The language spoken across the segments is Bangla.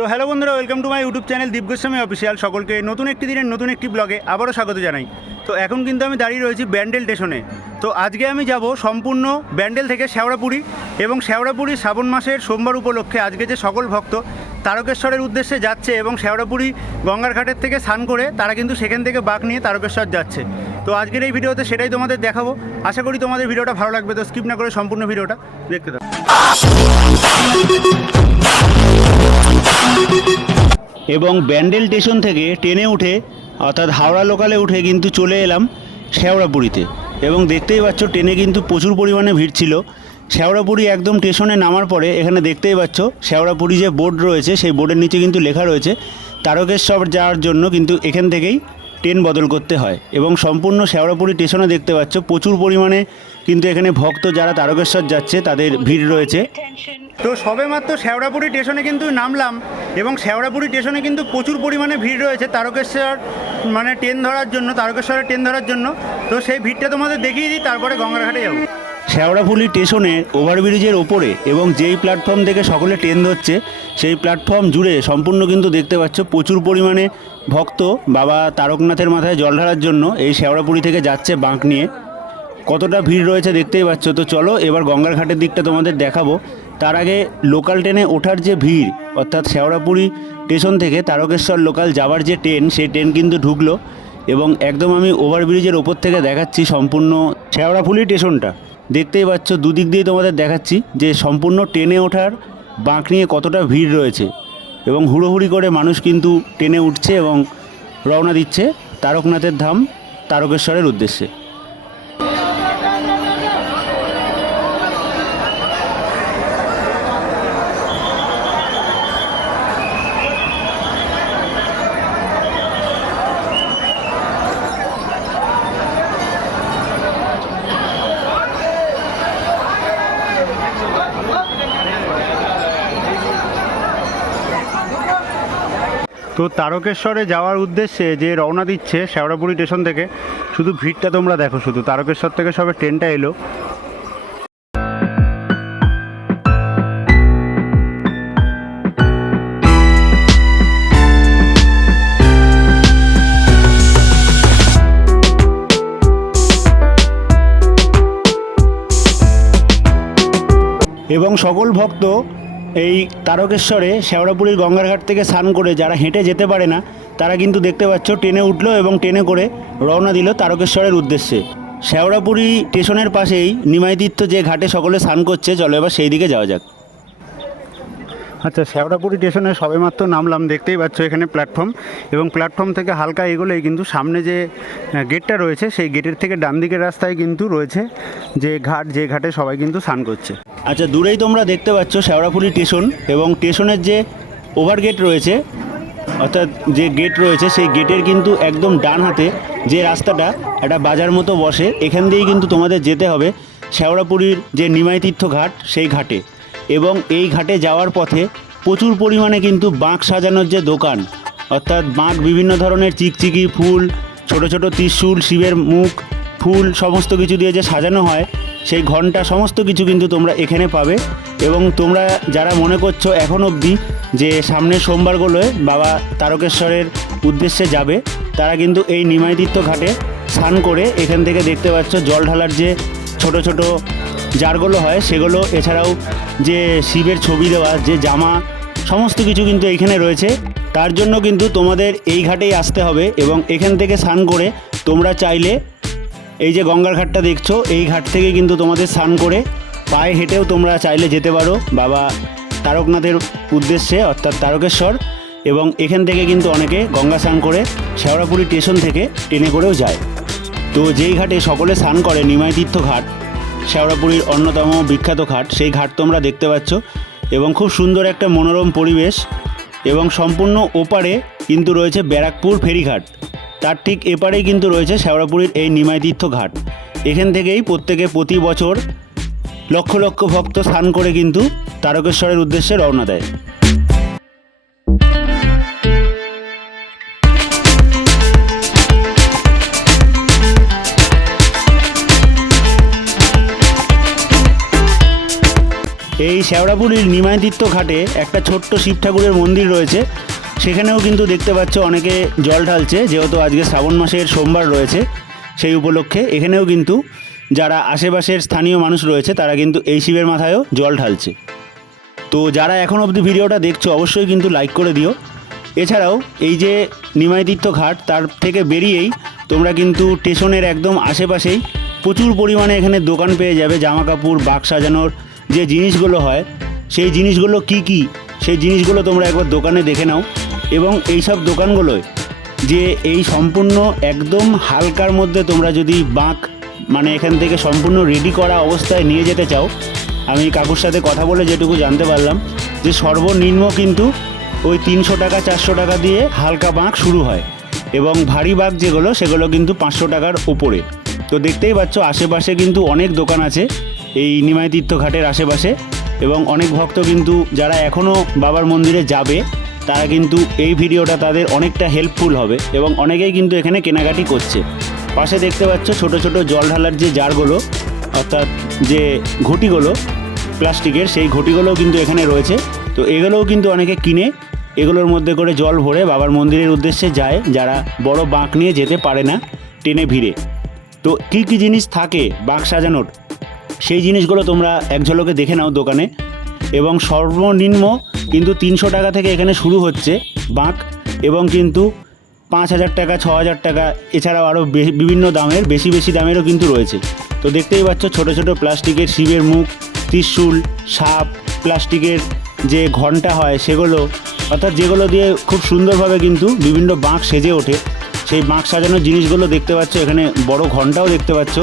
তো হ্যালো বন্ধুরা welcome to my YouTube channel Deep Goswami official সকলকে নতুন একটি দিনের, নতুন একটি ব্লগে আবারও স্বাগত জানাই। তো এখন কিন্তু আমি দাঁড়িয়ে রয়েছি ব্যান্ডেল স্টেশনে তো আজকে আমি যাব সম্পূর্ণ ব্যান্ডেল থেকে শেওড়াপুরি এবং শেওড়াপুরি শ্রাবণ মাসের সোমবার উপলক্ষে আজকে যে সকল ভক্ত তারকেশ্বরের উদ্দেশ্যে যাচ্ছে এবং শেওড়াপুরি গঙ্গার ঘাটের থেকে স্নান করে তারা কিন্তু সেখান থেকে বাঘ নিয়ে তারকেশ্বর যাচ্ছে। তো আজকের এই ভিডিওতে সেটাই তোমাদের দেখাবো। আশা করি তোমাদের ভিডিওটা ভালো লাগবে, তো স্কিপ না করে সম্পূর্ণ ভিডিওটা দেখতে থাকো। এবং ব্যান্ডেল স্টেশন থেকে ট্রেনে উঠে, অর্থাৎ হাওড়া লোকালে উঠে কিন্তু চলে এলাম শেওড়াপুরীতে এবং দেখতেই পাচ্ছ, ট্রেনে কিন্তু প্রচুর পরিমাণে ভিড় ছিল। শেওড়াপুরি একদম স্টেশনে নামার পরে এখানে দেখতেই পাচ্ছ শেওড়াপুরি যে বোর্ড রয়েছে, সেই বোর্ডের নিচে কিন্তু লেখা রয়েছে, তারকেশ্বর যাওয়ার জন্য কিন্তু এখান থেকেই ট্রেন বদল করতে হয়। এবং সম্পূর্ণ শেওড়াপুরি স্টেশনে দেখতে পাচ্ছ, প্রচুর পরিমাণে কিন্তু এখানে ভক্ত যারা তারকেশ্বর যাচ্ছে, তাদের ভিড় রয়েছে। তো সবে মাত্র শেওড়াপুরি স্টেশনে কিন্তু নামলাম এবং শেওড়াপুরি স্টেশনে কিন্তু প্রচুর পরিমাণে ভিড় রয়েছে তারকেশ্বর মানে ট্রেন ধরার জন্য, তারকেশ্বরের ট্রেন ধরার জন্য। তো সেই ভিড়টা তোমাদের দেখিয়ে দিই, তারপরে গঙ্গাঘাটে যাব। শেওড়াফুলি স্টেশনের ওভারব্রিজের ওপরে এবং যেই প্ল্যাটফর্ম থেকে সকলে ট্রেন ধরছে, সেই প্ল্যাটফর্ম জুড়ে সম্পূর্ণ কিন্তু দেখতে পাচ্ছ প্রচুর পরিমাণে ভক্ত বাবা তারকনাথের মাথায় জল ঢালার জন্য এই শেওড়াপুরি থেকে যাচ্ছে বাঁক নিয়ে। কতটা ভিড় রয়েছে দেখতেই পাচ্ছ। তো চলো এবার গঙ্গার ঘাটের দিকটা তোমাদের দেখাবো। তার আগে লোকাল ট্রেনে ওঠার যে ভিড়, অর্থাৎ শেওড়াপুরি স্টেশন থেকে তারকেশ্বর লোকাল যাওয়ার যে ট্রেন, সেই ট্রেন কিন্তু ঢুকলো এবং একদম আমি ওভারব্রিজের ওপর থেকে দেখাচ্ছি সম্পূর্ণ শেওড়াফুলি স্টেশনটা। দেখতেই পাচ্ছ, দুদিক দিয়ে তোমাদের দেখাচ্ছি যে সম্পূর্ণ ট্রেনে ওঠার বাঁক নিয়ে কতটা ভিড় রয়েছে এবং হুড়োহুড়ি করে মানুষ কিন্তু ট্রেনে উঠছে এবং রওনা দিচ্ছে তারকনাথের ধাম তারকেশ্বরের উদ্দেশ্যে। তো তারকেশ্বরে যাওয়ার উদ্দেশ্যে যে রওনা দিচ্ছে শেওড়াপুরি স্টেশন থেকে, শুধু ভিড়টা তোমরা দেখো শুধু। তারকেশ্বর থেকে সবে ট্রেনটা এলো। এবং সকল ভক্ত এই তারকেশ্বরে শেওড়াপুরীর গঙ্গার ঘাট থেকে স্নান করে যারা হেঁটে যেতে পারে না, তারা কিন্তু দেখতে পাচ্ছ ট্রেনে উঠল এবং ট্রেনে করে রওনা দিল তারকেশ্বরের উদ্দেশ্যে। শেওড়াপুরি স্টেশনের পাশেই নিমাইতীর্থ যে ঘাটে সকলে স্নান করছে, চলো এবার সেই দিকে যাওয়া যাক। আচ্ছা শেওড়াপুরি স্টেশনে সবেমাত্র নামলাম, দেখতেই পাচ্ছ এখানে প্ল্যাটফর্ম এবং প্ল্যাটফর্ম থেকে হালকা এগোলেই কিন্তু সামনে যে গেটটা রয়েছে, সেই গেটের থেকে ডান দিকের রাস্তায় কিন্তু রয়েছে যে ঘাট, যে ঘাটে সবাই কিন্তু স্নান করছে। আচ্ছা দূরেই তোমরা দেখতে পাচ্ছ শেওড়াপুরি স্টেশন এবং স্টেশনের যে ওভার গেট রয়েছে, অর্থাৎ যে গেট রয়েছে, সেই গেটের কিন্তু একদম ডান হাতে যে রাস্তাটা একটা বাজার মতো বসে, এখান দিয়েই কিন্তু তোমাদের যেতে হবে শেওড়াপুরীর যে নিমাইতীর্থ ঘাট, সেই ঘাটে। এবং এই ঘাটে যাওয়ার পথে প্রচুর পরিমাণে কিন্তু বাঁক সাজানোর যে দোকান, অর্থাৎ বাঁক বিভিন্ন ধরনের চিকচিকি ফুল, ছোট ছোট ত্রিশূল, শিবের মুখ, ফুল, সমস্ত কিছু দিয়ে যে সাজানো হয় সেই ঘণ্টা সমস্ত কিছু কিন্তু তোমরা এখানে পাবে। এবং তোমরা যারা মনে করছ এখন অবধি যে সামনের সোমবারগুলোয় বাবা তারকেশ্বরের উদ্দেশ্যে যাবে, তারা কিন্তু এই নিমাইতীর্থ ঘাটে স্নান করে এখান থেকে দেখতে পাচ্ছ জল ঢালার যে ছোট ছোট জারগুলো হয়, সেগুলো এছাড়াও যে শিবের ছবি দেওয়া, যে জামা, সমস্ত কিছু কিন্তু এইখানে রয়েছে। তার জন্য কিন্তু তোমাদের এই ঘাটেই আসতে হবে এবং এখান থেকে স্নান করে তোমরা চাইলে এই যে গঙ্গার ঘাটটা দেখছ, এই ঘাট থেকে কিন্তু তোমাদের স্নান করে পায়ে হেঁটেও তোমরা চাইলে যেতে পারো। বাবা তারকনাথের উদ্দেশ্যে, অর্থাৎ তারকেশ্বর, এবং এখান থেকে কিন্তু অনেকে গঙ্গা স্নান করে শেওড়াপুরি স্টেশন থেকে ট্রেনে করেও যায়। তো যেই ঘাটে সকলে স্নান করে নিমাইতীর্থ ঘাট, শেওড়াপুরীর অন্যতম বিখ্যাত ঘাট, সেই ঘাট তোমরা দেখতে পাচ্ছ। এবং খুব সুন্দর একটা মনোরম পরিবেশ, এবং সম্পূর্ণ ওপারে কিন্তু রয়েছে ব্যারাকপুর ফেরিঘাট। তার ঠিক এপারেই কিন্তু রয়েছে শেওড়াপুরীর এই নিমাইতীর্থ ঘাট। এখান থেকেই প্রত্যেকে প্রতি বছর লক্ষ লক্ষ ভক্ত স্নান করে কিন্তু তারকেশ্বরের উদ্দেশ্যে রওনা দেয়। এই শেওড়াপুরীর নিমাইতীর্থ ঘাটে একটা ছোট্ট শিব ঠাকুরের মন্দির রয়েছে। সেখানেও কিন্তু দেখতে পাচ্ছ অনেকে জল ঢালছে, যেহেতু আজকে শ্রাবণ মাসের সোমবার রয়েছে সেই উপলক্ষে। এখানেও কিন্তু যারা আশেপাশের স্থানীয় মানুষ রয়েছে, তারা কিন্তু এই শিবের মাথায়ও জল ঢালছে। তো যারা এখন অবধি ভিডিওটা দেখছ, অবশ্যই কিন্তু লাইক করে দিও। এছাড়াও এই যে নিমাইতীর্থ ঘাট, তার থেকে বেরিয়েই তোমরা কিন্তু স্টেশনের একদম আশেপাশেই প্রচুর পরিমাণে এখানে দোকান পেয়ে যাবে, জামা কাপড়, বাক্স সাজানোর যে জিনিসগুলো হয়, সেই জিনিসগুলো কি কি সেই জিনিসগুলো তোমরা একবার দোকানে দেখে নাও। এবং এই সব দোকানগুলোয় যে এই সম্পূর্ণ একদম হালকার মধ্যে তোমরা যদি বাঁক মানে এখান থেকে সম্পূর্ণ রেডি করা অবস্থায় নিয়ে যেতে চাও, আমি কাকুর সাথে কথা বলে যেটুকু জানতে পারলাম, যে সর্বনিম্ন কিন্তু ওই তিনশো টাকা, চারশো টাকা দিয়ে হালকা বাঁক শুরু হয়। এবং ভারী বাঁক যেগুলো, সেগুলো কিন্তু পাঁচশো টাকার ওপরে তো দেখতেই পাচ্ছ, আশেপাশে কিন্তু অনেক দোকান আছে, এই নিমাই তীর্থ ঘাটের আশেপাশে। এবং অনেক ভক্ত কিন্তু যারা এখনও বাবার মন্দিরে যাবে, তারা কিন্তু এই ভিডিওটা তাদের অনেকটা হেল্পফুল হবে এবং অনেকেই কিন্তু এখানে কেনাকাটি করছে। পাশে দেখতে পাচ্ছ ছোট ছোট জল ঢালার যে জারগুলো, অর্থাৎ যে ঘটিগুলো, প্লাস্টিকের সেই ঘটিগুলোও কিন্তু এখানে রয়েছে। তো এগুলোও কিন্তু অনেকে কিনে, এগুলোর মধ্যে করে জল ভরে বাবার মন্দিরের উদ্দেশ্যে যায় যারা বড় বাঁক নিয়ে যেতে পারে না, টেনে ভিড়ে। তো কী কী জিনিস থাকে বাঁক সাজানোর? সেই জিনিসগুলো তোমরা এক ঝলকে দেখে নাও দোকানে। এবং সর্বনিম্ন কিন্তু তিনশো টাকা থেকে এখানে শুরু হচ্ছে বাঁক এবং কিন্তু পাঁচ হাজার টাকা, ছ হাজার টাকা, এছাড়াও আরও বিভিন্ন দামের, বেশি বেশি দামেরও কিন্তু রয়েছে। তো দেখতেই পাচ্ছ ছোট ছোট প্লাস্টিকের শিবের মুখ, ত্রিশূল, সাপ, প্লাস্টিকের যে ঘণ্টা হয় সেগুলো, অর্থাৎ যেগুলো দিয়ে খুব সুন্দরভাবে কিন্তু বিভিন্ন বাঁক সেজে ওঠে। সেই বাঁক সাজানোর জিনিসগুলো দেখতে পাচ্ছ, এখানে বড় ঘন্টাও দেখতে পাচ্ছ।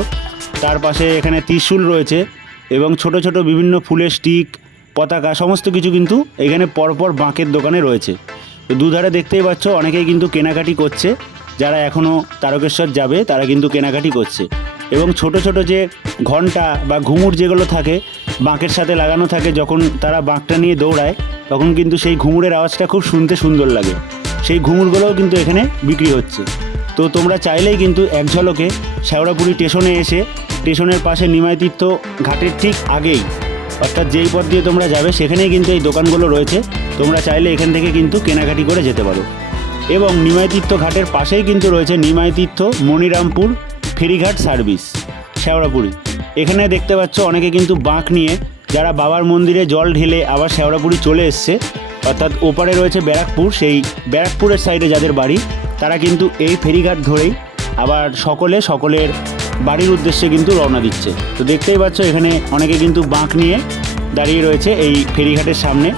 তার পাশে এখানে ত্রিশূল রয়েছে এবং ছোট ছোট বিভিন্ন ফুলের স্টিক, পতাকা, সমস্ত কিছু কিন্তু এখানে পরপর বাঁকের দোকানে রয়েছে। তো দুধারে দেখতেই পাচ্ছ, অনেকেই কিন্তু কেনাকাটি করছে। যারা এখনও তারকেশ্বর যাবে, তারা কিন্তু কেনাকাটি করছে। এবং ছোট ছোট যে ঘণ্টা বা ঘুঙুর যেগুলো থাকে, বাঁকের সাথে লাগানো থাকে, যখন তারা বাঁকটা নিয়ে দৌড়ায়, তখন কিন্তু সেই ঘুঙুরের আওয়াজটা খুব শুনতে সুন্দর লাগে। সেই ঘুঙুরগুলোও কিন্তু এখানে বিক্রি হচ্ছে। তো তোমরা চাইলেই কিন্তু এক ঝলকে শেওড়াপুরি স্টেশনে এসে স্টেশনের পাশে নিমাইতীর্থ ঘাটের ঠিক আগেই, অর্থাৎ যেই পথ দিয়ে তোমরা যাবে সেখানেই কিন্তু এই দোকানগুলো রয়েছে। তোমরা চাইলে এখান থেকে কিন্তু কেনাকাটি করে যেতে পারো। এবং নিমাইতীর্থ ঘাটের পাশেই কিন্তু রয়েছে নিমাইতীর্থ মনিরামপুর ফেরিঘাট সার্ভিস শেওড়াপুরি এখানে দেখতে পাচ্ছ অনেকে কিন্তু বাঁক নিয়ে যারা বাবার মন্দিরে জল ঢেলে আবার শেওড়াপুরি চলে এসছে, অর্থাৎ ওপারে রয়েছে ব্যারাকপুর, সেই ব্যারাকপুরের সাইডে যাদের বাড়ি। তারা কিন্তু এই ফেরিঘাট ধরেই আবার সকলে সকলের বাড়ির উদ্দেশ্যে কিন্তু রওনা দিচ্ছে। তো দেখতেই পাচ্ছ, এখানে অনেকে কিন্তু বাঁক নিয়ে দাঁড়িয়ে রয়েছে এই ফেরিঘাটের সামনে।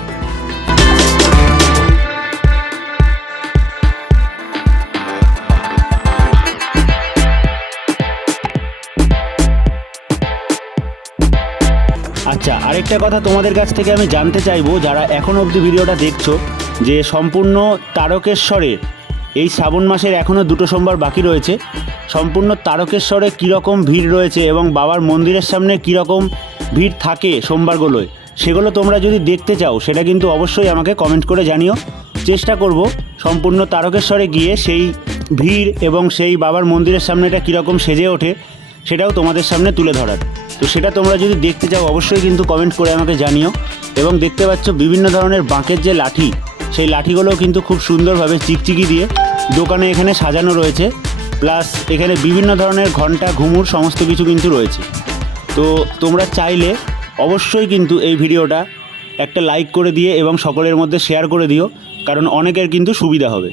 আচ্ছা আরেকটা কথা তোমাদের কাছ থেকে আমি জানতে চাইব, যারা এখন অবধি ভিডিওটা দেখছ, যে সম্পূর্ণ তারকেশ্বরের এই শ্রাবণ মাসের এখনও দুটো সোমবার বাকি রয়েছে। সম্পূর্ণ তারকেশ্বরে কীরকম ভিড় রয়েছে এবং বাবার মন্দিরের সামনে কীরকম ভিড় থাকে সোমবারগুলোয়, সেগুলো তোমরা যদি দেখতে চাও, সেটা কিন্তু অবশ্যই আমাকে কমেন্ট করে জানিও। চেষ্টা করব সম্পূর্ণ তারকেশ্বরে গিয়ে সেই ভিড় এবং সেই বাবার মন্দিরের সামনেটা কীরকম সেজে ওঠে, সেটাও তোমাদের সামনে তুলে ধরার। তো সেটা তোমরা যদি দেখতে চাও, অবশ্যই কিন্তু কমেন্ট করে আমাকে জানিও। এবং দেখতে পাচ্ছ বিভিন্ন ধরনের বাঁকের যে লাঠি সেই লাঠিগুলোও কিন্তু খুব সুন্দরভাবে চিকচিকি দিয়ে দোকানে এখানে সাজানো রয়েছে। প্লাস এখানে বিভিন্ন ধরনের ঘণ্টা, ঘুমুর সমস্ত কিছু কিন্তু রয়েছে। তো তোমরা চাইলে অবশ্যই কিন্তু এই ভিডিওটা একটা লাইক করে দিয়ে এবং সকলের মধ্যে শেয়ার করে দিও, কারণ অনেকের কিন্তু সুবিধা হবে।